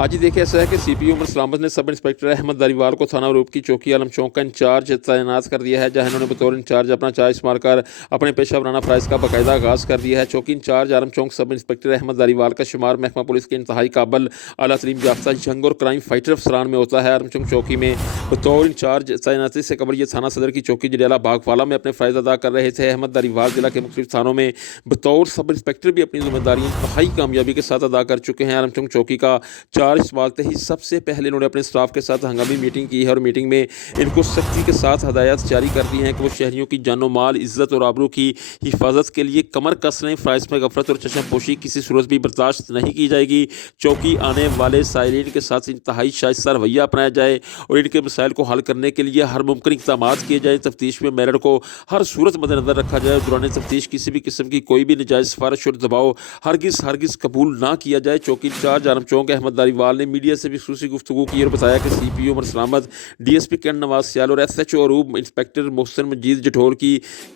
आज ही देखिए ऐसा है कि सीपीओ उमर सलामत ने सब इंस्पेक्टर अहमद दारीवाल को थाना रूप की चौकी आलम चौक का इंचार्ज तैनात कर दिया है, जहां इन्होंने बतौर इंचार्ज अपना चार्ज इस्तेमाल कर अपने पेशा वराना फ़राइज़ का बाकायदा आगाज़ कर दिया है। चौकी इंचार्ज आलम चौक सब इंस्पेक्टर अहमद दारीवाल का शुमार महकमा पुलिस के इंतहाई काबल आला तरीम याफ्ता जंग और क्राइम फाइटर अफसरान में होता है। आलम चौक चौकी में बतौर इंचार्ज तैनाती से कबल ये थाना सदर की चौकी जडियाला बागवाला में अपने फ़राइज़ अदा कर रहे थे। अहमद दारीवाल जिला के मुख्तलिफ थानों में बतौर सब इंस्पेक्टर भी अपनी जिम्मेदारी इंतहाई कामयाबी के साथ अदा कर चुके हैं। आलम चौक चौकी का चार्ज संभालते ही सबसे पहले इन्होंने अपने स्टाफ के साथ हंगामी मीटिंग की है और मीटिंग में इनको सख्ती के साथ हदायत जारी कर दी हैं कि वो शहरियों की जानो माल, इज्जत और आबरू की हिफाजत के लिए कमर कस लें। फ़राइज़ में गफलत और चश्मपोशी किसी सूरत भी बर्दाश्त नहीं की जाएगी। चौकी आने वाले साइलिन के साथ इंतहाई शाइस्ता रवैया अपनाया जाए और इनके मसाइल को हल करने के लिए हर मुमकिन इक़दाम किए जाए। तफ्तीश में मेरिट को हर सूरत मद्देनज़र रखा जाए। दौरान तफ्तीश किसी भी किस्म की कोई भी नाजायज़ सिफारिश और दबाव हरगिज़ कबूल ना किया जाए। चौकी इंचार्ज आलम चौक अहमद दारीवाल ने मीडिया से भी खुसूसी गुफ्तगू की और बताया कि सीपीओ उमर सलामत, डीएसपी कैंट नवाज सियाल और एसएचओ अरूब इंस्पेक्टर मोहसिन मजीद जठौर की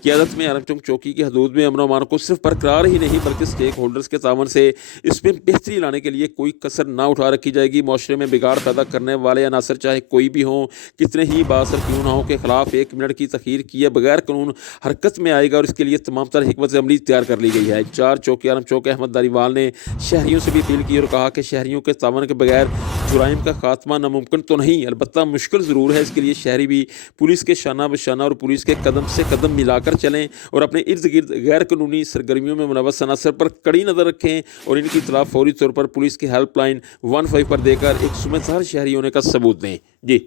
क़यादत में आलम चौक चौकी की हदूद में अमन व अमान को सिर्फ बरकरार ही नहीं बल्कि स्टेक होल्डर्स के तावन से इसमें बेहतरी लाने के लिए कोई कसर ना उठा रखी जाएगी। माशरे में बिगाड़ पैदा करने वाले अनासर चाहे कोई भी हों, कितने ही बासर क्यों ना हो, के खिलाफ 1 मिनट की तखीर किए बगैर कानून हरकत में आएगा और इसके लिए तमाम तरह हिकमत अमली तैयार कर ली गई है। इंचार्ज चौकी आलम चौक अहमद दारीवाल ने शहरियों से भी अपील की और कहा कि शहरियों के तावन के बगैर जुराइम का खात्मा नामुमकिन तो नहीं, अलबत्ता मुश्किल ज़रूर है। इसके लिए शहरी भी पुलिस के शाना बशाना और पुलिस के कदम से कदम मिलाकर चलें और अपने इर्द गिर्द गैर कानूनी सरगर्मियों में मुलव्वस अनासर पर कड़ी नज़र रखें और इनकी इत्तला फौरी तौर पर पुलिस की हेल्पलाइन 15 पर देकर एक समझदार शहरी होने का सबूत दें। जी।